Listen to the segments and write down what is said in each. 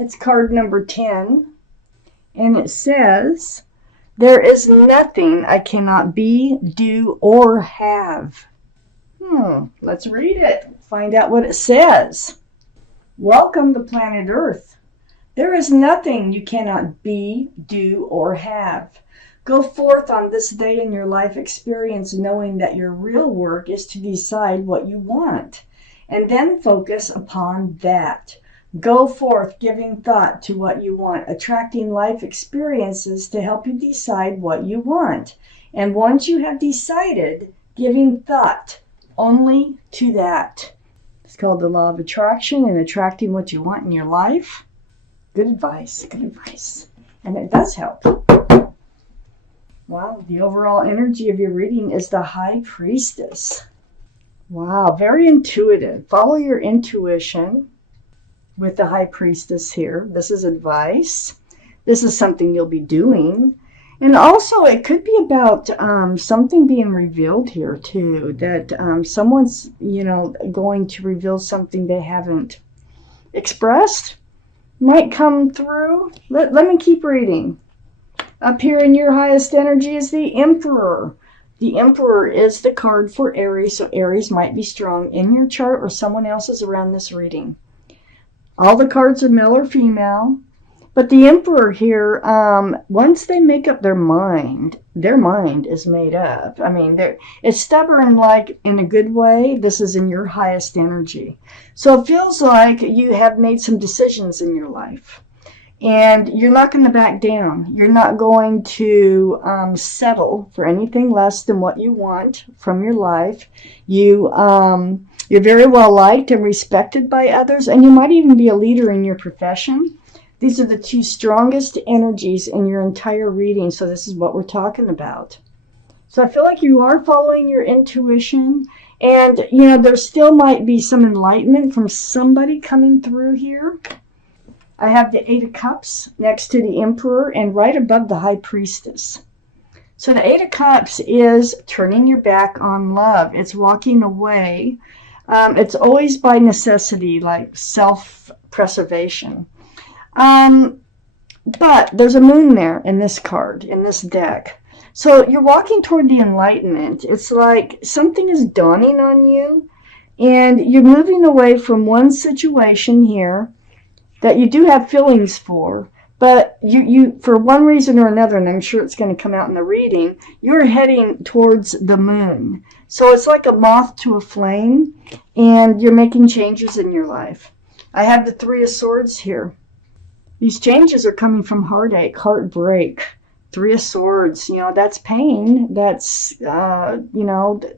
It's card number 10, and it says, there is nothing I cannot be, do, or have. Let's read it. Find out what it says. Welcome to planet Earth. There is nothing you cannot be, do, or have. Go forth on this day in your life experience knowing that your real work is to decide what you want, and then focus upon that. Go forth giving thought to what you want, attracting life experiences to help you decide what you want. And once you have decided, giving thought only to that. It's called the law of attraction and attracting what you want in your life. Good advice, good advice. And it does help. Wow, the overall energy of your reading is the High Priestess. Wow, very intuitive. Follow your intuition with the High Priestess here. This is advice. This is something you'll be doing. And also, it could be about something being revealed here, too. That someone's, going to reveal something they haven't expressed. Might come through. Let me keep reading. Up here in your highest energy is the Emperor. The Emperor is the card for Aries, so Aries might be strong in your chart or someone else's around this reading. All the cards are male or female, but the Emperor here, once they make up their mind is made up. I mean, it's stubborn, like in a good way. This is in your highest energy. So it feels like you have made some decisions in your life. And you're not going to back down. You're not going to settle for anything less than what you want from your life. You're very well liked and respected by others, and you might even be a leader in your profession. These are the two strongest energies in your entire reading, so this is what we're talking about. So I feel like you are following your intuition, and there still might be some enlightenment from somebody coming through here. I have the Eight of Cups next to the Emperor and right above the High Priestess. So the Eight of Cups is turning your back on love. It's walking away. It's always by necessity, like self-preservation. But there's a moon there in this card, in this deck. So you're walking toward the enlightenment. It's like something is dawning on you, and you're moving away from one situation here that you do have feelings for, but you for one reason or another, and I'm sure it's going to come out in the reading, you're heading towards the moon. So it's like a moth to a flame, and you're making changes in your life. I have the Three of Swords here. These changes are coming from heartache, heartbreak. Three of Swords, that's pain, that's,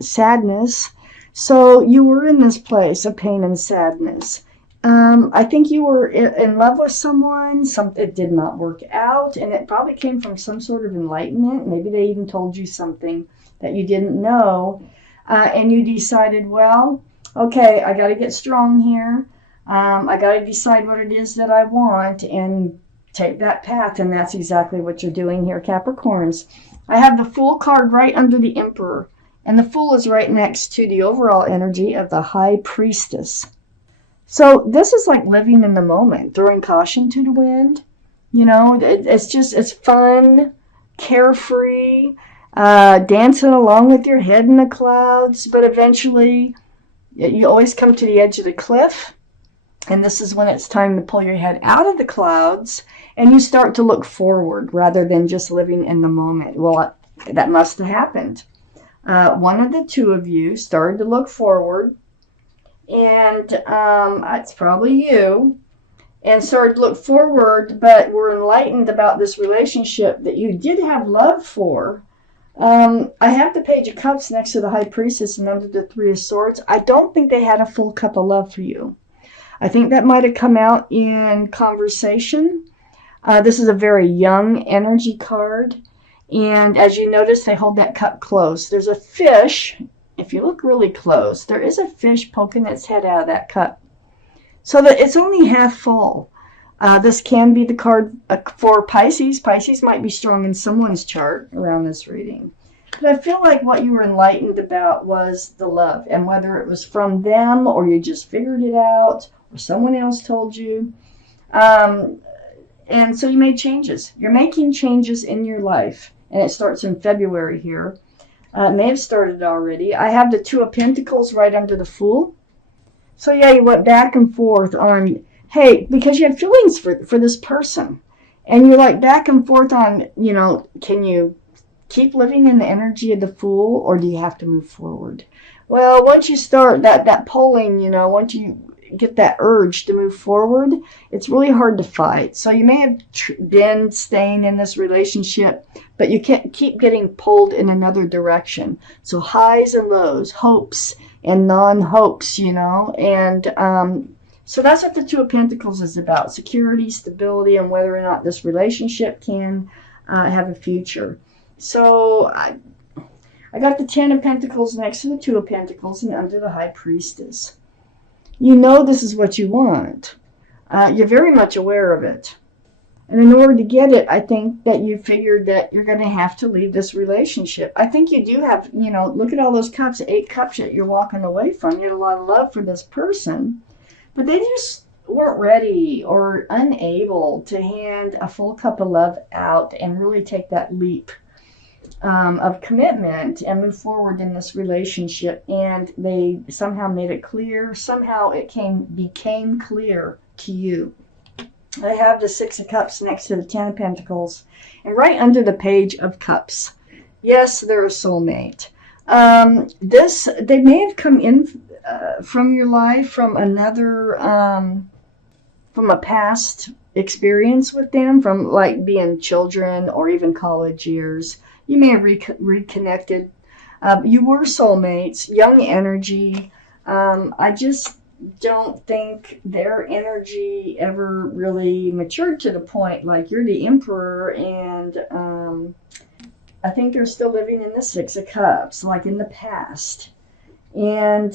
sadness. So you were in this place of pain and sadness. I think you were in love with someone, it did not work out, and it probably came from some sort of enlightenment. Maybe they even told you something that you didn't know, and you decided, well, okay, I got to get strong here. I got to decide what it is that I want and take that path, and that's exactly what you're doing here, Capricorns. I have the Fool card right under the Emperor, and the Fool is right next to the overall energy of the High Priestess. So this is like living in the moment, throwing caution to the wind. It's fun, carefree, dancing along with your head in the clouds. But eventually, you always come to the edge of the cliff. And this is when it's time to pull your head out of the clouds and you start to look forward rather than just living in the moment. Well, that must have happened. One of the two of you started to look forward. And it's probably you, and started to look forward, but were enlightened about this relationship that you did have love for. I have the Page of Cups next to the High Priestess and under the Three of Swords. I don't think they had a full cup of love for you. I think that might have come out in conversation. This is a very young energy card, and as you notice, they hold that cup close. There's a fish. If you look really close, there is a fish poking its head out of that cup. So that it's only half full. This can be the card for Pisces. Pisces might be strong in someone's chart around this reading. But I feel like what you were enlightened about was the love. And whether it was from them or you just figured it out or someone else told you, And so you made changes. You're making changes in your life. And it starts in February here. It may have started already. I have the Two of Pentacles right under the Fool. So yeah, you went back and forth on, hey, because you have feelings for this person. And you're like back and forth on, can you keep living in the energy of the Fool, or do you have to move forward? Well, once you start that polling, once you get that urge to move forward, it's really hard to fight. So you may have been staying in this relationship, but you can't keep getting pulled in another direction. So highs and lows, hopes and non-hopes, and so that's what the Two of Pentacles is about: security, stability, and whether or not this relationship can have a future. So I got the Ten of Pentacles next to the Two of Pentacles and under the High Priestess. You know this is what you want. You're very much aware of it. And in order to get it, I think that you figured that you're going to have to leave this relationship. I think you do have, look at all those cups, 8 cups that you're walking away from. You had a lot of love for this person, but they just weren't ready or unable to hand a full cup of love out and really take that leap of commitment and move forward in this relationship. And they somehow made it clear. Somehow it became clear to you. I have the Six of Cups next to the Ten of Pentacles, and right under the Page of Cups. Yes, they're a soulmate. They may have come in from your life from another, from a past experience with them, from like being children or even college years. You may have reconnected. You were soulmates, young energy. I just don't think their energy ever really matured to the point like you're the Emperor, and I think they're still living in the Six of Cups, like in the past. And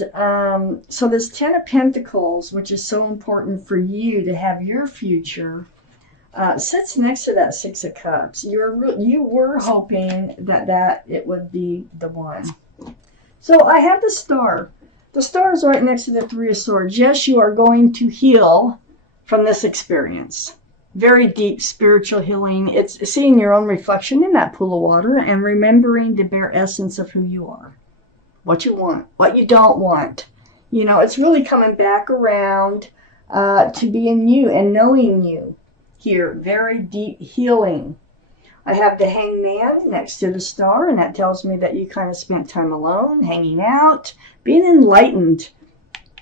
so this Ten of Pentacles, which is so important for you to have your future, sits next to that Six of Cups. You were hoping that it would be the one. So I have the Star. The Star is right next to the Three of Swords. Yes, you are going to heal from this experience. Very deep spiritual healing. It's seeing your own reflection in that pool of water and remembering the bare essence of who you are. What you want, what you don't want. It's really coming back around to being you and knowing you here. Very deep healing. I have the Hangman next to the Star, and that tells me that you kind of spent time alone, hanging out, being enlightened,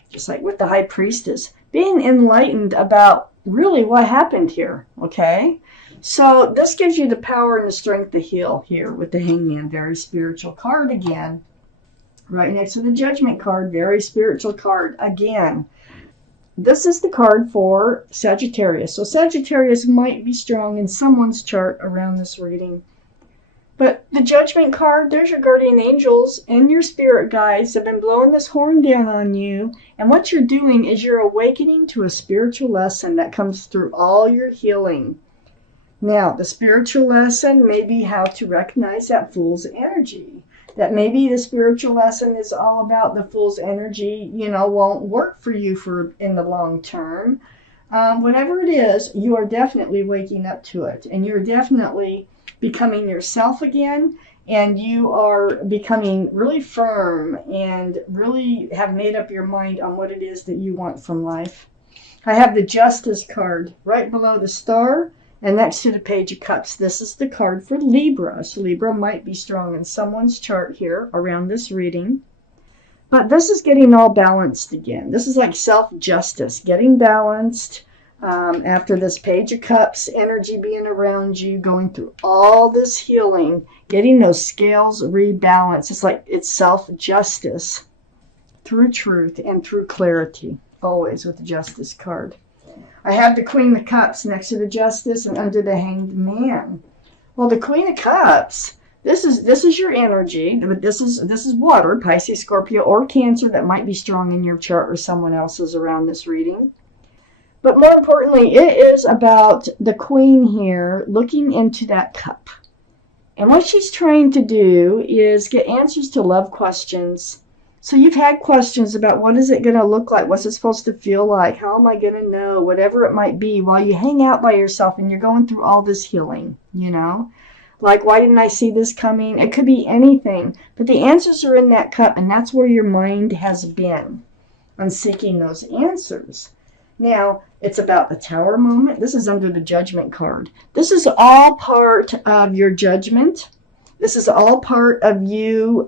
just like with the High Priestess, being enlightened about really what happened here, okay? So this gives you the power and the strength to heal here with the Hangman. Very spiritual card again. Right next to the Judgment card, very spiritual card again. This is the card for Sagittarius. So Sagittarius might be strong in someone's chart around this reading. But the Judgment card, there's your guardian angels and your spirit guides have been blowing this horn down on you. And what you're doing is you're awakening to a spiritual lesson that comes through all your healing. Now, the spiritual lesson may be how to recognize that Fool's energy. That maybe the spiritual lesson is all about the Fool's energy, won't work for you in the long term. Whatever it is, you are definitely waking up to it. And you're definitely becoming yourself again. And you are becoming really firm and really have made up your mind on what it is that you want from life. I have the Justice card right below the Star. And next to the Page of Cups, this is the card for Libra. So Libra might be strong in someone's chart here around this reading. But this is getting all balanced again. This is like self-justice, getting balanced after this Page of Cups, energy being around you, going through all this healing, getting those scales rebalanced. It's like it's self-justice through truth and through clarity, always with the Justice card. I have the Queen of Cups next to the Justice and under the Hanged Man. Well, the Queen of Cups, this is your energy, but this is water, Pisces, Scorpio, or Cancer that might be strong in your chart or someone else's around this reading. But more importantly, it is about the Queen here looking into that cup. And what she's trying to do is get answers to love questions So you've had questions about what is it going to look like? What's it supposed to feel like? How am I going to know? Whatever it might be while you hang out by yourself and you're going through all this healing, you know? Like, why didn't I see this coming? It could be anything. But the answers are in that cup, and that's where your mind has been on seeking those answers. Now, it's about the Tower moment. This is under the Judgment card. This is all part of your judgment. This is all part of you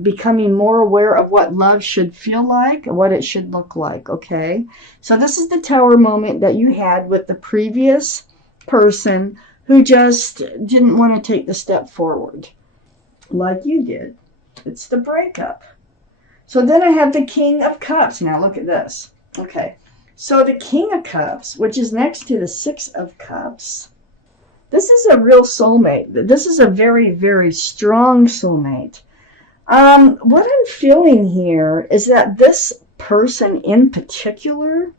becoming more aware of what love should feel like, what it should look like, okay? So this is the Tower moment that you had with the previous person who just didn't want to take the step forward like you did. It's the breakup. So then I have the King of Cups. Now look at this. Okay, so the King of Cups, which is next to the Six of Cups, this is a real soulmate. This is a very, very strong soulmate. What I'm feeling here is that this person in particular,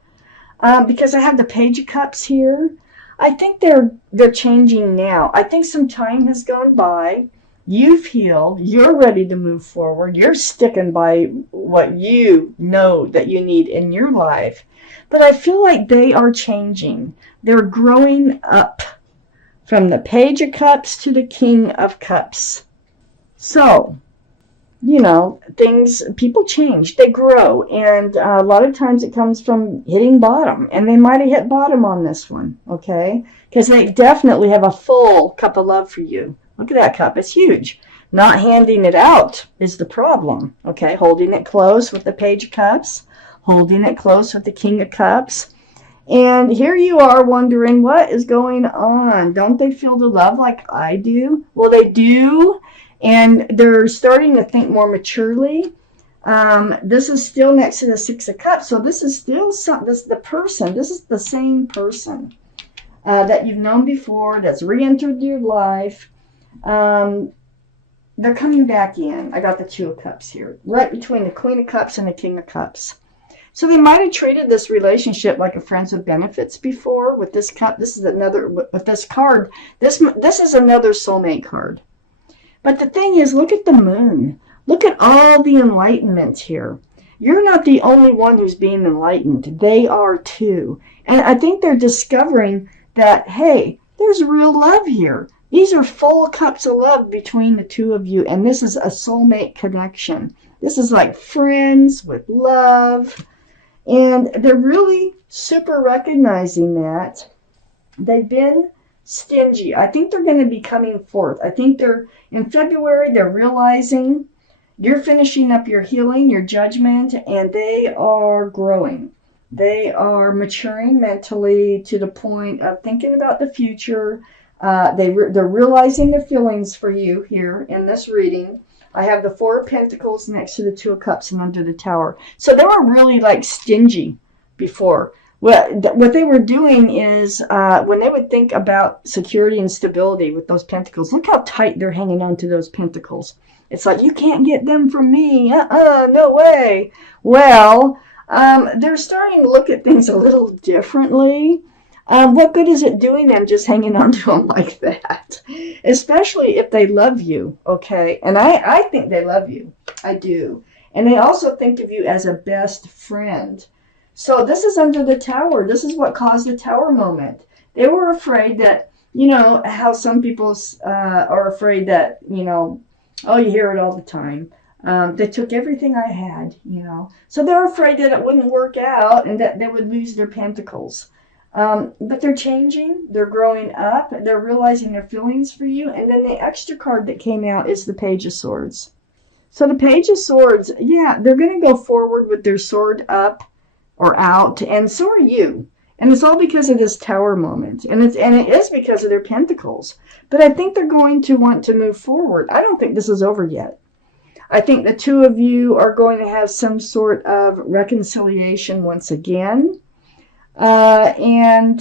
because I have the Page of Cups here, I think they're changing now. I think some time has gone by. You've healed. You're ready to move forward. You're sticking by what you know that you need in your life. But I feel like they are changing. They're growing up from the Page of Cups to the King of Cups. So, you know, people change, they grow, and a lot of times it comes from hitting bottom, and they might have hit bottom on this one, okay? Because they definitely have a full cup of love for you. Look at that cup, it's huge. Not handing it out is the problem, okay? Holding it close with the Page of Cups, holding it close with the King of Cups. And here you are wondering, what is going on? Don't they feel the love like I do? Well, they do, and they're starting to think more maturely. This is still next to the Six of Cups, so this is still this is the same person that you've known before, that's re-entered your life. They're coming back in. I got the Two of Cups here, right between the Queen of Cups and the King of Cups. So they might have treated this relationship like a friends with benefits before with this cup. This is another, with this card, this is another soulmate card. But the thing is, look at the moon. Look at all the enlightenment here. You're not the only one who's being enlightened. They are too. And I think they're discovering that, hey, there's real love here. These are full cups of love between the two of you. And this is a soulmate connection. This is like friends with love. And they're really super recognizing that they've been stingy. I think they're going to be coming forth. I think in February, they're realizing you're finishing up your healing, your judgment, and they are growing. They are maturing mentally to the point of thinking about the future. They're realizing their feelings for you here in this reading. I have the Four of Pentacles next to the Two of Cups and under the Tower. So they were really like stingy before. What they were doing is when they would think about security and stability with those pentacles, look how tight they're hanging on to those pentacles. It's like, you can't get them from me. No way. Well, they're starting to look at things a little differently. What good is it doing them just hanging on to them like that? Especially if they love you, okay? And I think they love you. I do. And they also think of you as a best friend. So this is under the Tower. This is what caused the Tower moment. They were afraid that, you know, how some people are afraid that, you know, oh, you hear it all the time. They took everything I had, you know. So they're afraid that it wouldn't work out and that they would lose their pentacles. But they're changing, they're growing up, they're realizing their feelings for you. And then the extra card that came out is the Page of Swords. So the Page of Swords, yeah, they're going to go forward with their sword up or out, and so are you. And it's all because of this Tower moment. And it is because of their pentacles. But I think they're going to want to move forward. I don't think this is over yet. I think the two of you are going to have some sort of reconciliation once again. And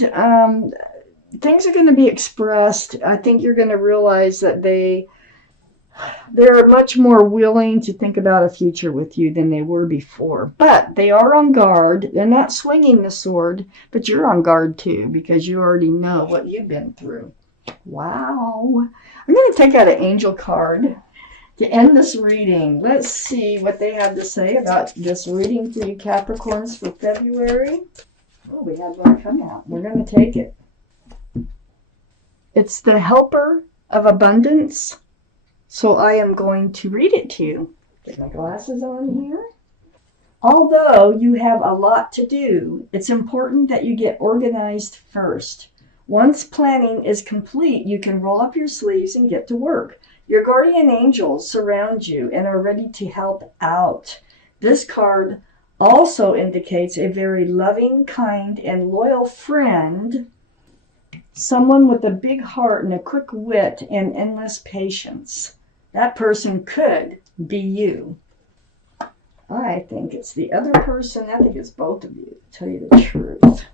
things are going to be expressed. I think you're going to realize that they're much more willing to think about a future with you than they were before. But they are on guard. They're not swinging the sword, but you're on guard too because you already know what you've been through. Wow. I'm going to take out an angel card To end this reading, let's see what they have to say about this reading for you Capricorns for February. Oh, we had one come out. We're going to take it. It's the Helper of Abundance. So I am going to read it to you. Get my glasses on here. Although you have a lot to do, it's important that you get organized first. Once planning is complete, you can roll up your sleeves and get to work. Your guardian angels surround you and are ready to help out. This card also indicates a very loving, kind, and loyal friend, someone with a big heart and a quick wit and endless patience. That person could be you. I think it's the other person. I think it's both of you, to tell you the truth.